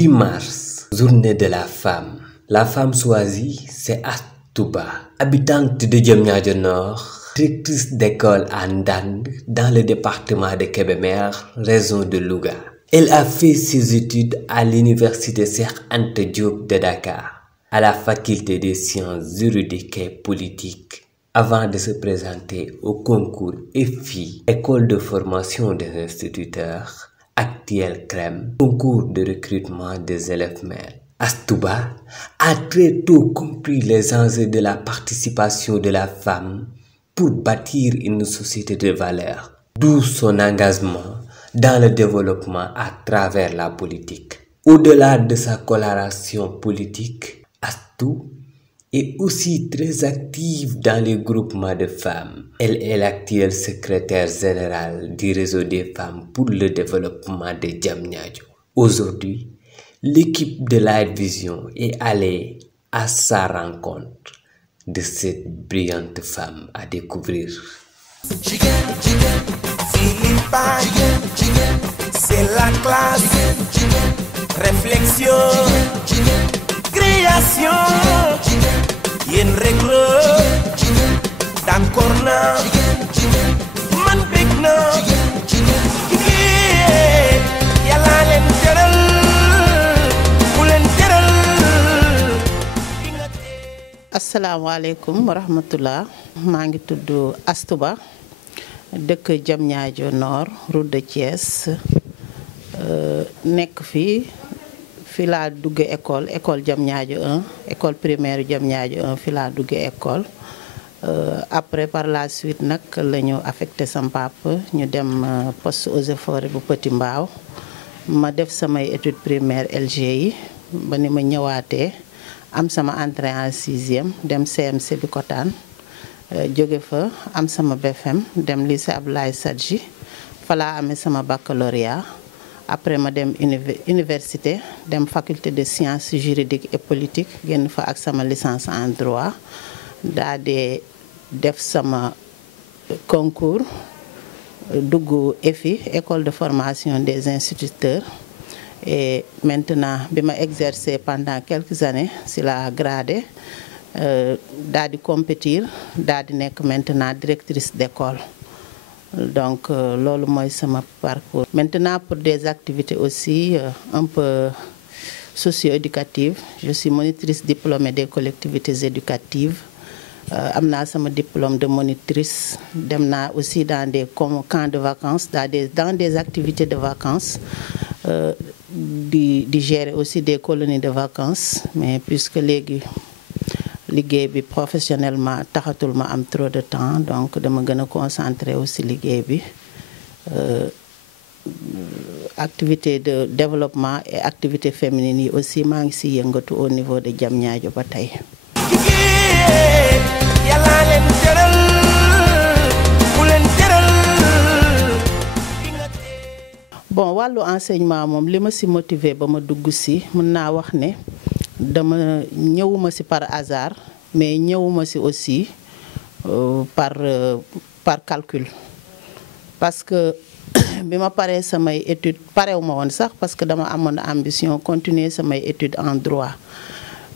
8 mars, journée de la femme. La femme choisie, c'est Astouba, habitante de Diamniadio Nord, directrice d'école à Ndande dans le département de Kébémer, région de Louga. Elle a fait ses études à l'université Cheikh Anta Diop de Dakar, à la faculté des sciences juridiques et politiques, avant de se présenter au concours EFI, École de formation des instituteurs, actuel CREM, concours de recrutement des élèves mères. Astouba a très tôt compris les enjeux de la participation de la femme pour bâtir une société de valeurs, d'où son engagement dans le développement à travers la politique. Au-delà de sa coloration politique, Astou est aussi très active dans les groupements de femmes. Elle est l'actuelle secrétaire générale du réseau des femmes pour le développement de Diamniadio. Aujourd'hui, l'équipe de Light Vision est allée à sa rencontre de cette brillante femme à découvrir. C'est la classe, réflexion, création, yen règle, d'accord na, man big na, yalla len teral, bu len teral. Asalaamaaleykum wa rahmatullah, maa ngi tudd Astouba, dëkk Diamniadio Nord, route de Thiès. Nekk fii laa dugge école Diamniadio 1 école primaire Diamniadio 1 fii laa dugge école après par la suite nag la ñu affecté sama papa ñu dem poste eaux et forêts bu Petit Mbao ma def samay études primaires LGI ba ni ma ñëwaatee am sama entrée en 6e dem CMC bi Kotaan jóge fa am sama BFM dem lycée Abdoulaye Sadji fa laa amee sama baccalauréat. Après ma dem université dem faculté de sciences juridiques et politiques génn fa ak sama licence en droit daa di def sama concours dugg EFI école de formation des instituteurs et maintenant bi ma exercer pendant quelques années si la gradé daa di compétir daa di nekk maintenant directrice d'école. Donc, lolu moy sama parcours. Maintenant, pour des activités aussi un peu socio-éducatives, je suis monitrice diplômée des collectivités éducatives. Amna sama diplôme de monitrice. Demna aussi dans des camps de vacances, dans des activités de vacances. Di gérer aussi des colonies de vacances, mais puisque liggéey bi professionnellement taxatul ma am trop de temps donc dama gën a concentré aussi liggéey bi activité de développement et activité féminine yi aussi maa ngi si yëngatu au niveau de Diamniadio ba tey. Bon wàllu enseignement moom li ma si motivé ba ma dugg si mën naa wax ne dama ñëwuma si par hasard mais ñëwuma si aussi par calcul parce que bi ma paree samay études parewuma woon sax parce que dama amoon ambition continuer samay études en droit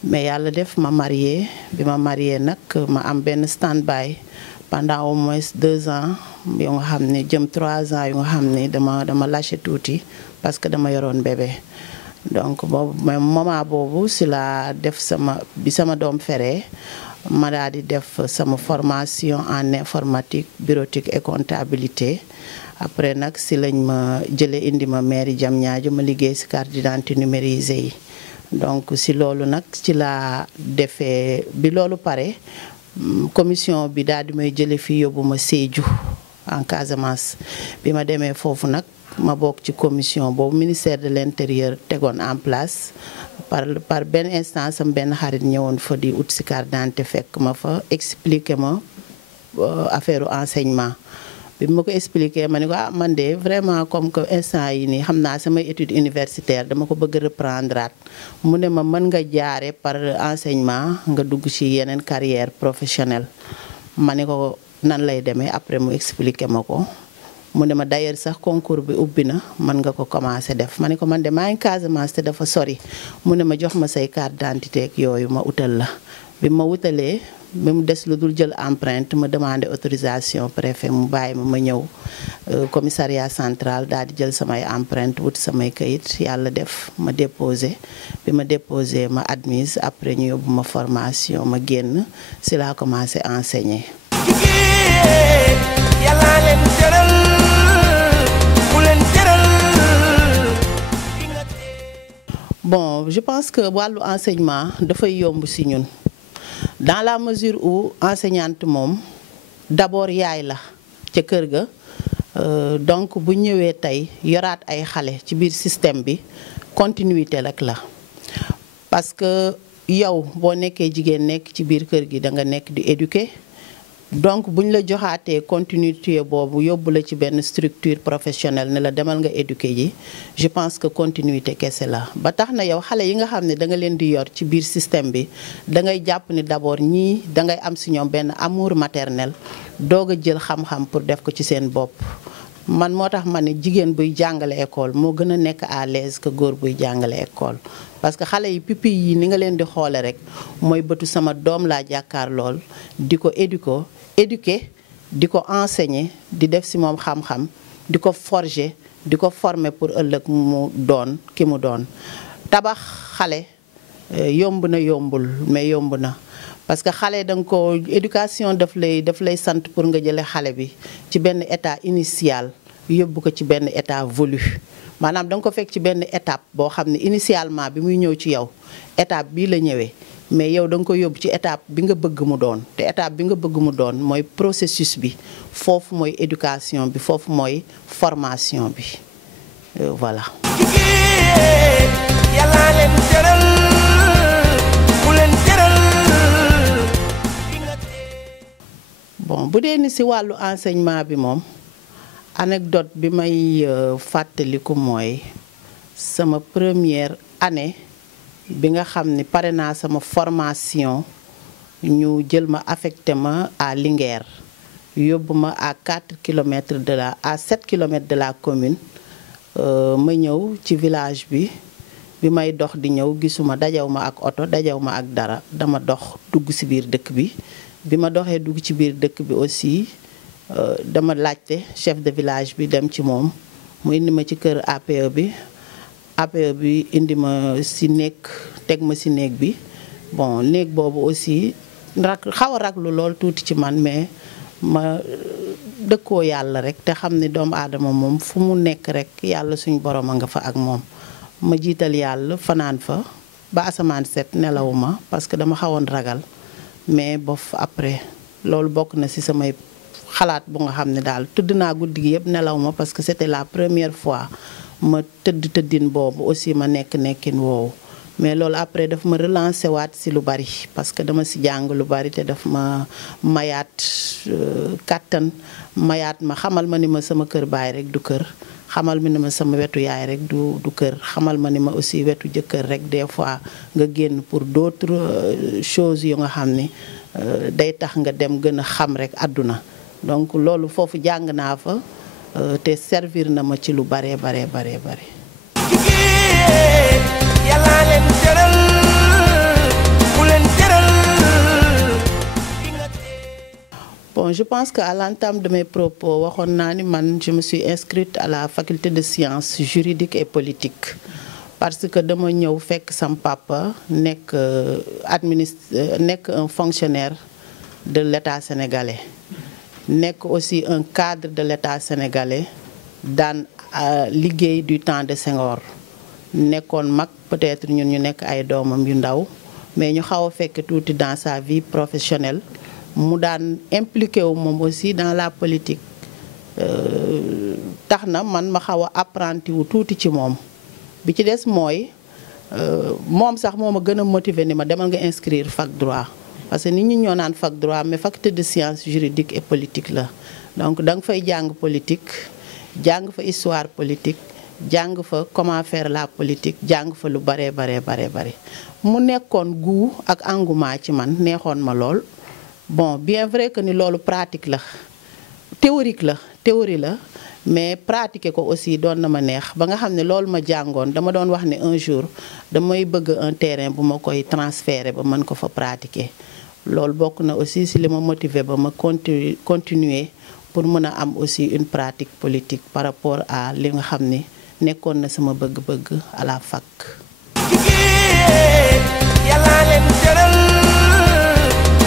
mais yàlla def ma marié bi ma marié nag ma am benn stand-by pendant au moins 2 ans yu nga xam ne jëm 3 ans yu nga xam ne dama lâché tuuti parce que dama yoroon bébé. Donc moment boobu si la def sama doom feree ma daal di def sama formation en informatique bureautique et comptabilité après nag si lañ ma jëlee indi ma mairie Diamniadio ma liggéey si carte d'identité numérisée yi donc si loolu nag ci la defee bi loolu pare commission bi daal di may jëlee fii yóbbu ma Sédhiou en Casamance bi ma demee foofu nag ma bokk ci commission boobu ministère de l'intérieur tegoon en place par benn instance am benn xarit ñëwoon fa di ut si carte d'identité fekk ma fa expliquer ma affaire enseignement bi ma ko expliquer ma ne ko man de vraiment comme que instant yi nii xam naa samay études universitaires dama ko bëgg reprendre mu ne ma mën nga jaare par enseignement nga dugg ci yeneen carrière professionnelle ma ne ko nan lay demee après mu expliquer ma ko mu ne ma d'ailleurs sax concours bi ubbi na mën nga ko commencer def ma ne ko man de maa ngi Casamance te dafa sori mu ne ma jox ma say carte d'identité ak yooyu ma utal la bi ma wutalee bi mu des lu dul jël empreinte ma demandé autorisation préfet mu bàyyi ma ñëw commissariat central daal di jël samay empreinte wut samay kayit yàlla def ma déposé bi ma déposé ma admise après ñu yóbbu ma formation ma génn si laa commencé enseigner. Bon, je pense que wàllu enseignement dafay yomb si ñun dans la mesure où enseignante moom d'abord yaay la ca kër ga donc bu ñëwee tey yoraat ay xale ci biir système bi continuité rek la parce que yow boo nekkee jigéen nekk ci biir kër gi da nga nekk di éduquer donc bu ñu la joxaatee continuité boobu yóbbu la ci benn structure professionnelle ne la demal nga éduquer ji je pense que continuité kese la ba tax na yow xale yi nga xam ne da nga leen di yor ci biir système bi da ngay jàpp ni d'abord ñii da ngay am si ñoom benn amour maternel doog a jël xam-xam pour def ko ci seen bopp. man moo tax ma ne jigéen buy jàngale école moo gën a nekk à l'aise que góor buy jàngale école parce que xale yi pipi yi ni nga leen di xoole rek mooy bëtu sama doom laa jàkkaar lool di ko éduquer di ko enseigner di def si moom xam-xam di ko forger di ko former pour ëllëg mu doon ki mu doon tabax xale yomb na yombul mais yomb na parce que xale da nga ko éducation daf lay sant pour nga jële xale bi ci benn état initial yóbbu ko ci benn état volu maanaam da nga ko fekk ci benn étape boo xam ne initialement bi muy ñëw ci yow étape bii la ñëwee mais yow da nga ko yóbbu ci étape bi nga bëgg mu doon te étape bi nga bëgg mu doon mooy processus bi foofu mooy éducation bi foofu mooy formation bi voilà. bon bu dee ni ci wàllu enseignement bi moom anecdote bi may fàttaliku mooy sama première année bi nga xam ni pare naa sama formation ñu jël ma affecté ma à Linguère yóbbu ma à 4 kilomètres à 7 kilomètres de la commune ma ñëw ci village bi may dox di ñëw gisuma dajaw ma ak oto dajaw ma ak dara dama dox dugg ci biir dëkk bi ma doxee dugg ci biir dëkk bi aussi dama laajte chef de village bi dem ci moom mu indi ma ci kër APE bi indi ma ci néeg teg ma ci néeg bi bon néeg boobu aussi xaw a raglu lool tuuti ci man mais ma dëkkoo yàlla rek te xam ni doomu aadama moom fu mu nekk rek yàlla suñ borom a nga fa ak moom ma jiital yàlla fanaan fa ba asamaan set nelawuma parce que dama xawoon ragal mais bof après loolu bokk na ci samay xalaat bu nga xam ne daal tëdd naa guddi gi yëpp nelawuma parce que c'était la première fois ma tëddin boobu aussi ma nekkin woowu mais loolu après daf ma relancer waat ci lu bari parce que dama ci jàng lu bari te daf ma mayaat kàttan mayaat ma xamal ma ni ma sama kër baay rek du kër xamal ma ni ma sama wetu yaay rek du kër xamal ma ni ma aussi wetu jëkkër rek des fois nga génn pour d'autres choses yu nga xam ni day tax nga dem gën a xam rek àdduna donc loolu foofu jàng naa fa te servir na ma ci lu bare. Bon, je pense qu'à l'entame de mes propos waxoon naa ni man je me suis inscrite à la faculté de sciences juridiques et politiques parce que dama ñëw fekk sam papa nekk un fonctionnaire de l'État sénégalais nekk aussi un cadre de l'État sénégalais daan liggéey du temps de Senghor nekkoon mag peut-être ñun ñu nekk ay doomam yu ndaw mais ñu xaw a fekk tuuti dans sa vie professionnelle mu daan impliqué wu moom aussi dans la politique tax na man ma xaw a apprenti wu tuuti ci moom bi ci des mooy moom sax moo ma gën a motiver ni ma demal nga inscrire fac droit parce que nit ñi ñoo naan fac droit mais faculté de sciences juridiques et politiques la donc da nga fay jàng politique jàng fa histoire politique jàng fa comment faire la politique jàng fa lu bare mu nekkoon goût ak engouement ci man neexoon ma lool bon bien vrai que ni loolu pratique la théorie la mais pratiquer ko aussi doon na ma neex ba nga xam ne loolu ma jàngoon dama doon wax ne un jour damay bëgg un terrain bu ma koy transférer ba mën ko fa pratiquer loolu bokk na aussi ci li ma motiver ba ma continuer pour mën a am aussi une pratique politique par rapport à li nga xam ne nekkoon na sama bëgg-bëgg à la fac. Yàlla leen teral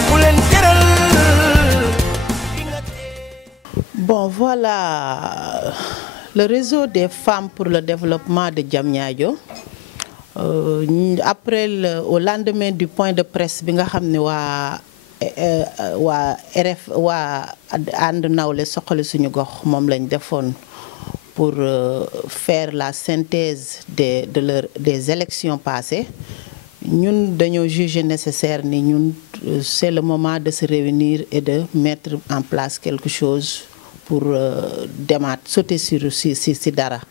ku leen teral. Bon, voilà, le réseau des femmes pour le développement de Diamniadio. Après, au lendemain du point de presse, bi nga xam ne waa ànd nawle soxali suñu gox moom lañ defoon pour faire la synthèse des élections passées. Ñun dañoo juger nécessaire ni ñun c'est le moment de se réunir et de mettre en place quelque chose pour demaat sauter sur si dara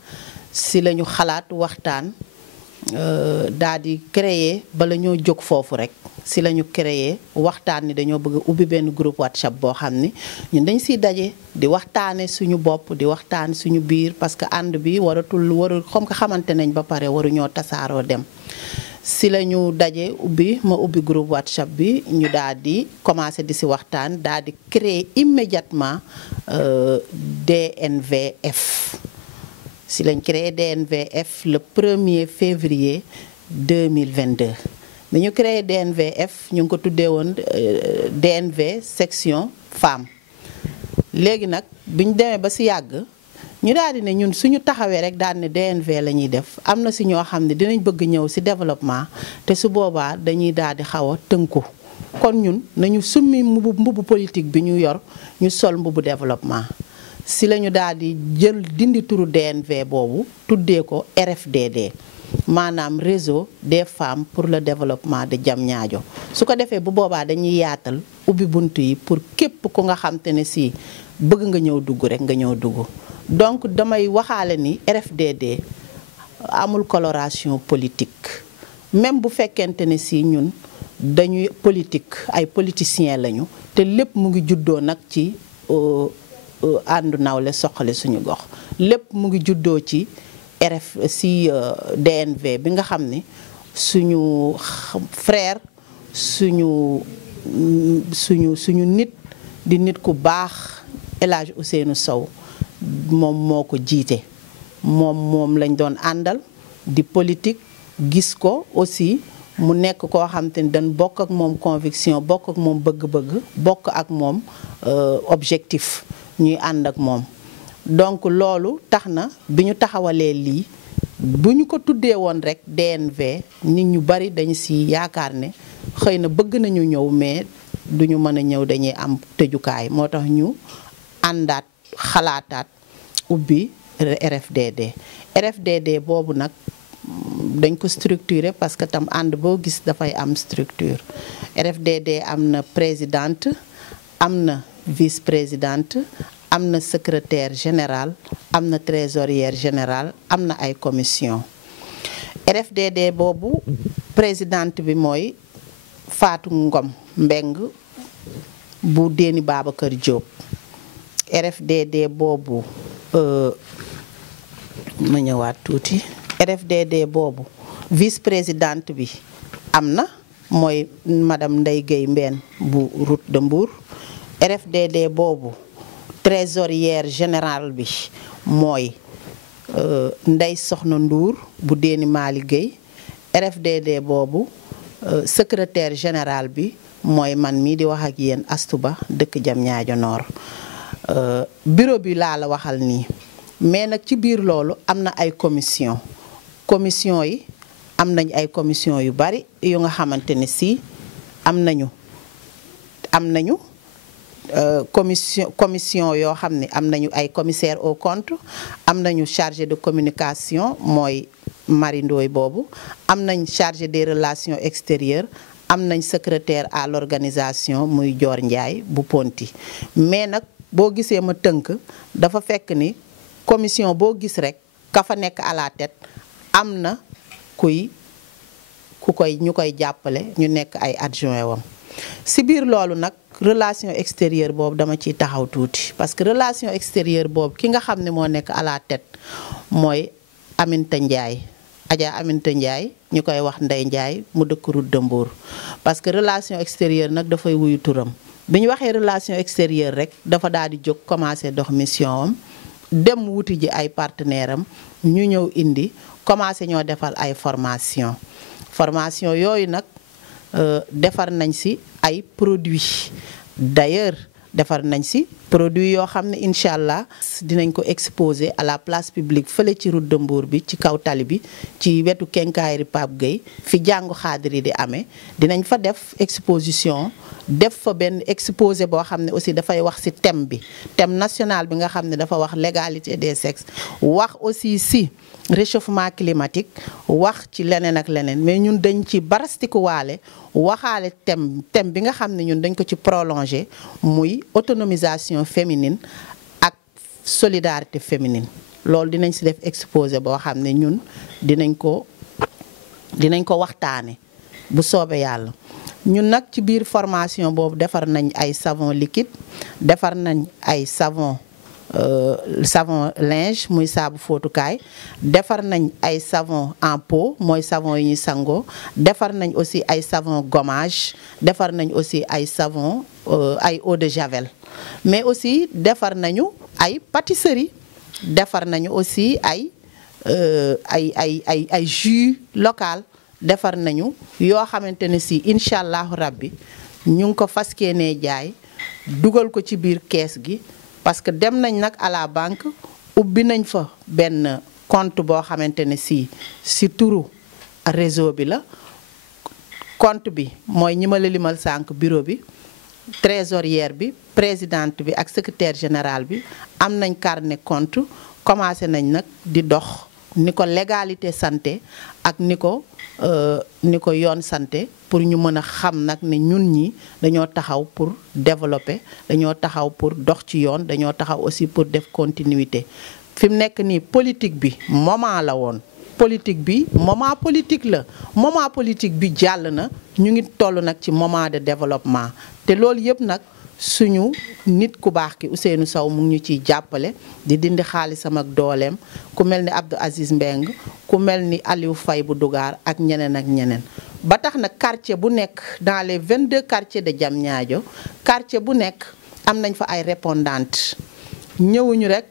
si la ñu xalaat waxtaan daal di créer bala ñoo jóg foofu rek si la ñu créer waxtaan ni dañoo bëgg ubbi benn groupe WhatsApp boo xam ni ñun dañ siy daje di waxtaane suñu bopp di waxtaan suñu biir parce que ànd bi warul comme que xamante nañ ba pare waruñoo tasaaroo dem. Si la ñu daje ma ubbi groupe WhatsApp bi ñu daal di commencé di si waxtaan daal di créer immédiatement DNVF. Si lañ créé DNVF le 1er février 2022 dañu créé DNVF ñu ngi ko tuddee woon DNV section femme léegi nag bi ñu demee ba si yàgg. ñu daal di ne ñun suñu taxawee rek daal ne DNV la ñuy def am na si ñoo xam ne dinañ bëgg ñëw si développement te su boobaa dañuy daal di xaw a tënku kon ñun nañu summi mbubu politique bi ñu yor ñu sol mbubu développement si la ñu daal di jël dindi turu DNV boobu tuddee ko RFDD maanaam réseau des femmes pour le développement de Diamniadio su ko defee bu boobaa dañuy yaatal ubbi bunt yi pour képp ku nga xam te ne si bëgg nga ñëw dugg rek nga ñëw dugg. Donc damay waxaale ni RFDD amul coloration politique même bu fekkente ne si ñun dañuy politique ay politiciens lañu te lépp mu ngi juddoo nag ci àndu nawle soxale suñu gox lépp mu ngi juddoo ci DNV bi nga xam ni suñu frère suñu nit di nit ku baax El Hadj Ousseynou Sow moom moo ko jiite moom lañ doon àndal di politique gis ko aussi mu nekk koo xam te ni dañ bokk ak moom conviction bokk ak moom bëgg-bëgg bokk ak moom objectif ñuy ànd ak moom donc loolu tax na bi ñu taxawalee lii bu ñu ko tuddee woon rek DNV nit ñu bari dañu ci yaakaar ne xëy na bëgg nañu ñëw mais duñu mën a ñëw dañuy am tëjukaay moo tax ñu àndaat xalaataat ubbi RFDD boobu nag dañ ko structuré parce que tam ànd boo gis dafay am structure RFDD am na présidente am na vice-présidente am na secrétaire général am na trésorière générale am na ay commission RFDD boobu présidente bi mooy Fatou Ngom Mbeng bu Déni Babacar Diop RFDD boobu ma ñëwaat tuuti RFDD boobu vice-présidente bi am na mooy madame Ndeye Gueye Mbène bu route de Mbour RFDD boobu trésorière générale bi mooy Ndeye Soxna Ndour bu Déni Mali Gueye RFDD boobu secrétaire général bi mooy man mii di wax ak yéen Astou Ba dëkk Diamniadio Nord bureau bi laa la waxal nii mais nag ci biir loolu am na ay commission yi am nañ ay commission yu bari yu nga xamante ne si am nañu commission yoo xam ne am nañu ay commissaire au compte am nañu chargé de communication mooy Marie Ndoye boobu am nañ chargé des relations extérieures am nañ secrétaire à l'organisation muy Dior Ndiaye bu Ponti mais nag boo gisee ma tënk dafa fekk ni commission boo gis rek ka fa nekk à la tête am na ñu koy jàppale ñu nekk ay adjoint wam si biir loolu nag relation extérieure boobu dama ciy taxaw tuuti parce que relation extérieure boobu ki nga xam ne moo nekk à la tête mooy Aminata Ndiaye Adja Aminata Ndiaye ñu koy wax Ndeye Ndiaye mu dëkk Route de Mbour parce que relation extérieure nag dafay wuyu turam bi ñu waxee relation extérieure rek dafa daal di jóg commencé dox mission am dem wuti ji ay partenaire am ñu ñëw indi commencé ñoo defal ay formation yooyu nag defar nañ ci ay produits d'ailleurs defar nañ ci produits yoo xam ne incha allah dinañ ko exposer à la place publique fële ci Route de Mbour bi ci kaw tali bi ci wetu Quincaillerie Pape Gueye fi jàngu xaadir yi di amee dinañ fa def exposition def fa benn exposé boo xam ne aussi dafay wax ci thème national bi nga xam ne dafa wax l'égalité des sexes wax aussi ci réchauffement climatique wax ci leneen ak leneen mais ñun dañ ci barastikuwaale waxaale thème bi nga xam ne ñun dañ ko ci prolonger muy autonomisation féminine ak solidarité féminine loolu dinañ ci def exposé boo xam ne ñun dinañ ko waxtaane bu soobee yàlla ñun nag ci biir formation boobu defar nañ ay savon liquide defar nañ ay savon linge muy saabu fóotukaay defar nañ ay savon en pot mooy savon yi ñuy sangoo defar nañ aussi ay savon gommage defar nañ aussi ay savon ay eau de javel mais aussi defar nañu ay pâtisserie defar nañu aussi ay jus local defar nañu yoo xamante ne si incha allahu rabbi ñu ngi ko fas yéenee jaay dugal ko ci biir kees gi parce que dem nañ nag à la banque ubbi nañ fa benn compte boo xamante ne si turu réseau bi la compte bi mooy ñi ma la limal sànq bureau bi trésorière bi présidente bi ak secrétaire général bi am nañ carnet compte commencé nañ nag di dox ni ko légalité santé ak ni ko yoon santé pour ñu mën a xam nag ne ñun ñi dañoo taxaw pour développer dañoo taxaw pour dox ci yoon dañoo taxaw aussi pour def continuité fi mu nekk nii politique bi moment la woon politique bi moment politique bi jàll na ñu ngi toll nag ci moment de développement te loolu yëpp nag suñu nit ku baax ki Ousseynou Sow mu ngi ñu ciy jàppale di dindi xaalisam ak dooleem ku mel ni Abdou Aziz Mbeng ku mel ni Aliou Faye bu Dugar ak ñeneen ak ñeneen ba tax na quartier bu nekk dans les 22 quartiers de Diamniadio quartier bu nekk am nañ fa ay répondantes ñëwuñu rek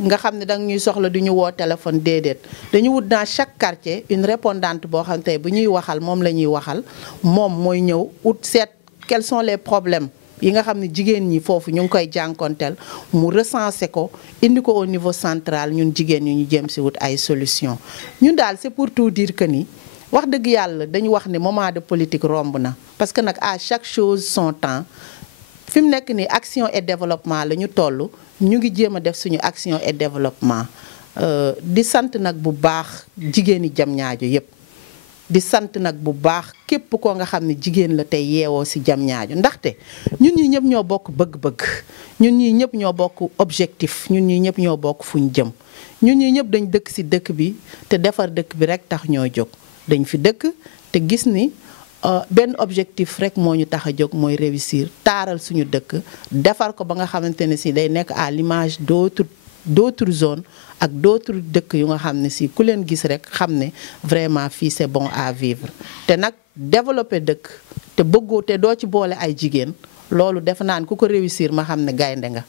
nga xam ne danga ñuy soxla du ñu woo téléphone déedéet dañu wut dans chaque quartier une répondante boo xam tey bu ñuy waxal moom la ñuy waxal moom mooy ñëw ut seet quels sont les problèmes yi nga xam ne jigéen ñi foofu ñu ngi koy jànkonteel mu recensé ko indi ko au niveau central ñun jigéen ñi ñu jëm si wut ay solution ñun daal c'est pour tout dire que ni wax dëgg yàlla dañu wax ne moment de politique romb na parce que nag à chaque chose son temps fi mu nekk nii action et développement la ñu toll ñu ngi jéem a def suñu action et développement di sant nag bu baax jigéeni Diamniadio yépp di sant nag bu baax képp koo nga xam ne jigéen la tey yeewoo ci Diamniadio ndaxte ñun ñi ñëpp ñoo bokk bëgg-bëgg ñun ñi ñëpp ñoo bokk objectif ñun ñi ñëpp ñoo bokk fu ñu jëm ñun ñi ñëpp dañ dëkk ci dëkk bi te defar dëkk bi rekk tax ñoo jóg dañ fi dëkk te gis ni benn objectif rekk moo ñu tax a jóg mooy réussir taaral suñu dëkk defar ko ba nga xamante ne ci day nekk à l'image d'autres zones ak d'autres dëkk yu nga xam ne ci ku leen gis rekk xam ne vraiment fii c'est bon à vivre te nag développer dëkk te bëggoo te doo ci boole ay jigéen loolu defe naa ne ku ko réussir ma xam ne gaynde nga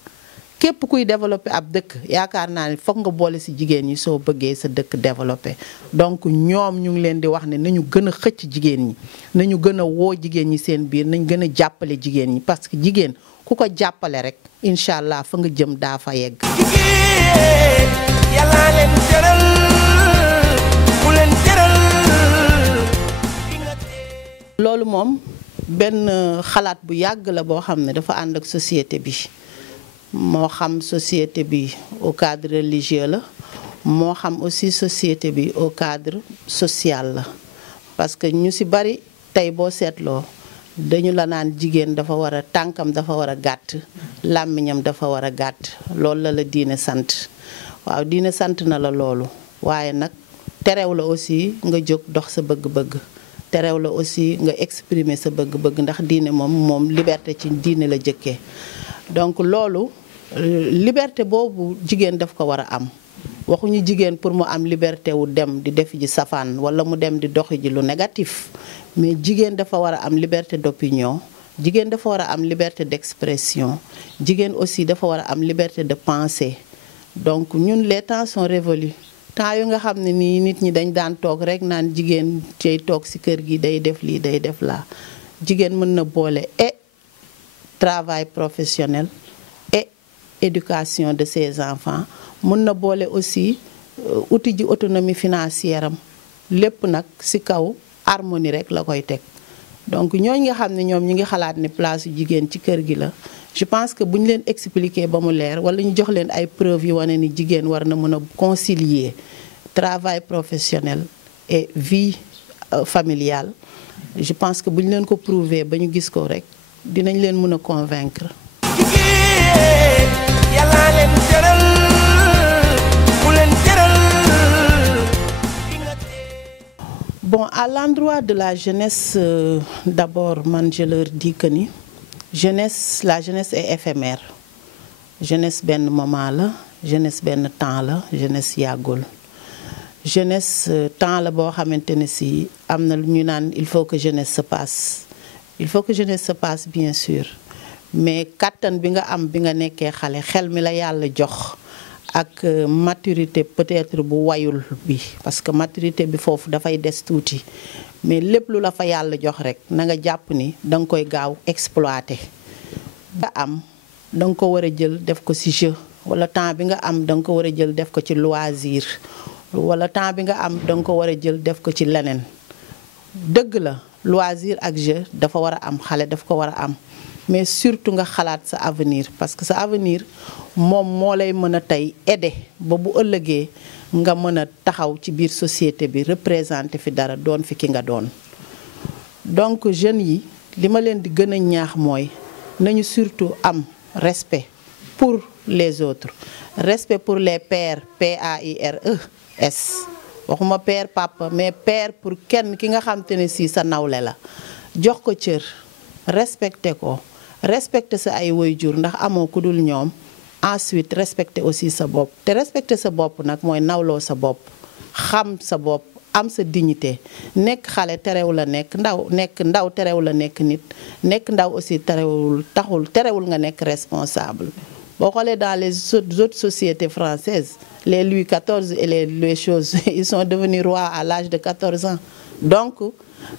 képp kuy développer ab dëkk yaakaar naa ne fokk nga boole ci jigéen ñi soo bëggee sa dëkk développer donc ñoom ñu ngi leen di wax ne nañu gën a xëcc jigéen ñi nañu gën a woo jigéen ñi seen biir nañ gën a jàppale jigéen ñi parce que jigéen ku ko jàppale rek incha allah fa nga jëm daa fa yegg. jigéen yàlla leen teral ku leen teral. loolu moom benn xalaat bu yàgg la boo xam ne dafa ànd ak société bi moo xam société bi au cadre religieux la moo xam aussi société bi au cadre social la parce que ñu ci bari tey boo seetloo dañu la naan jigéen dafa war a tànkam dafa war a gàtt làmmiñam dafa war a gàtt loolu la diine sant waaw diine sant na la loolu waaye nag terew la aussi nga jóg dox sa bëgg-bëgg terew la aussi nga exprimer sa bëgg-bëgg ndax diine moom liberté ci diine la jëkkee donc loolu liberté boobu jigéen daf ko war a am waxuñu jigéen pour mu am liberté wu dem di def ji safaan wala mu dem di doxi ji lu négatif mais jigéen dafa war a am liberté d'opinion jigéen dafa war a am liberté d'expression jigéen aussi dafa war a am liberté de penser donc ñun les temps sont révolus temps yu nga xam ne nii nit ñi dañ daan toog rek naan jigéen cay toog ci kër gi day def lii day def laa jigéen mën na boole et travail professionnel et éducation de ses enfants mën na boole aussi outil ji autonomie financière am lépp nag ci kaw harmonie rek la koy teg donc ñooñu nga xam ne ñoom ñi ngi xalaat ne place jigéen ci kër gi la je pense que bu ñu leen expliquer ba mu leer wala ñu jox leen ay preuves yu wane ni jigéen war na mën a concilier travail professionnel et vie familiale je pense que bu ñu leen ko prouver ba ñu gis ko rek dinañ leen mën a convaincre. jigéen yàlla leen teral ku leen teral. Bon, à l'endroit de la jeunesse, d'abord, man, je leur dis que ni la jeunesse est éphémère. Jeunesse benn moment la, jeunesse benn temps la, jeunesse yàggul. Jeunesse temps la boo xamante ne si am na lu ñu naan il faut que jeunesse se passe. Il faut que jeunesse se passe bien sûr mais kattan bi nga am bi nga nekkee xale xel mi la yàlla jox. ak maturité peut-être bu wayul bi parce que maturité bi foofu dafay des tuuti mais lépp lu la fa yàlla jox rek na nga jàpp ni da nga koy gaaw exploiter. nga am da nga ko war a jël def ko ci jeu wala temps bi nga am da nga ko war a jël def ko ci loisir wala temps bi nga am da nga ko war a jël def ko ci leneen dëgg la loisir ak jeu dafa war a am xale daf ko war a am. mais surtout nga xalaat sa avenir parce que sa avenir moom moo lay mën a tey aider ba bu ëllëgee nga mën a taxaw ci biir société bi représenter fi dara doon fi ki nga doon. donc jeunes yi li ma leen di gën a ñaax mooy nañu surtout am respect pour les autres respect pour les pères PAIRES waxuma père papa mais père pour kenn ki nga xam te ne si sa nawle la jox ko cër respecter ko. respecter sa ay waajur ndax amoo ku dul ñoom ensuite respecter aussi sa bopp te respecter sa bopp nag mooy nawloo sa bopp xam sa bopp am sa dignité nekk xale terew la nekk ndaw terew la nekk nit nekk ndaw aussi terewul nga nekk responsable boo xoolee dans les autres sociétés françaises les Louis XIV et les choses ils sont devenus rois à l'âge de 14 ans donc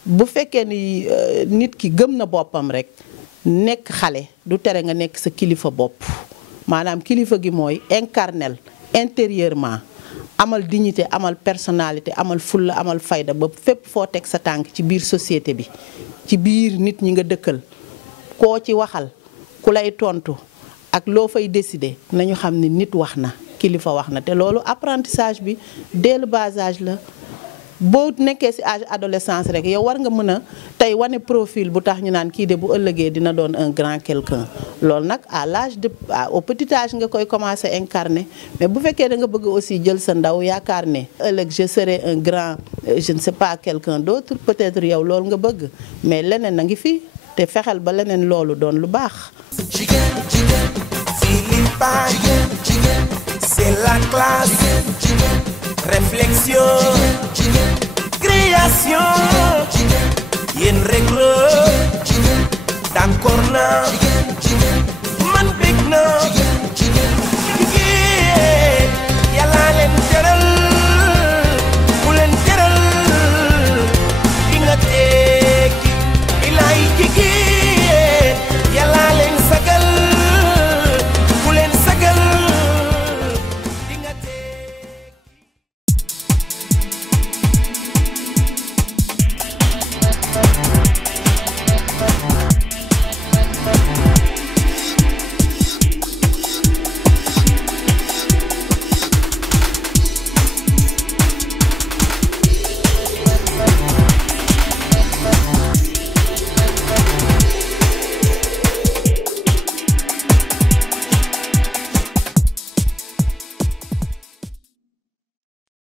bu fekkee ni nit ki gëm na boppam rek nekk xale du tere nga nekk sa kilifa bopp maanaam kilifa gi mooy incarnel intérieurement amal dignité amal personnalité amal fulla amal fayda ba fépp foo teg sa tànk ci biir société bi ci biir nit ñi nga dëkkal koo ci waxal ku lay tontu ak loo fay décider nañu xam ni nit wax na kilifa wax na te loolu apprentissage bi dès le bas âge la boo nekkee ci âge adolescence rek yow war nga mën a tey wane profil bu tax ñu naan kii de bu ëllëgee dina doon un grand quelqu'un loolu nag à l'âge de au petit âge nga koy commencer incarner mais bu fekkee da nga bëgg aussi jël sa ndaw yaakaar ne ëllëg je serai un grand je ne sais pas quelqu'un d'autre peut-être yow loolu nga bëgg mais leneen na ngi fi te fexeel ba leneen loolu doon lu baax. jigéen Philippa jigéen c'est la classe réflexion création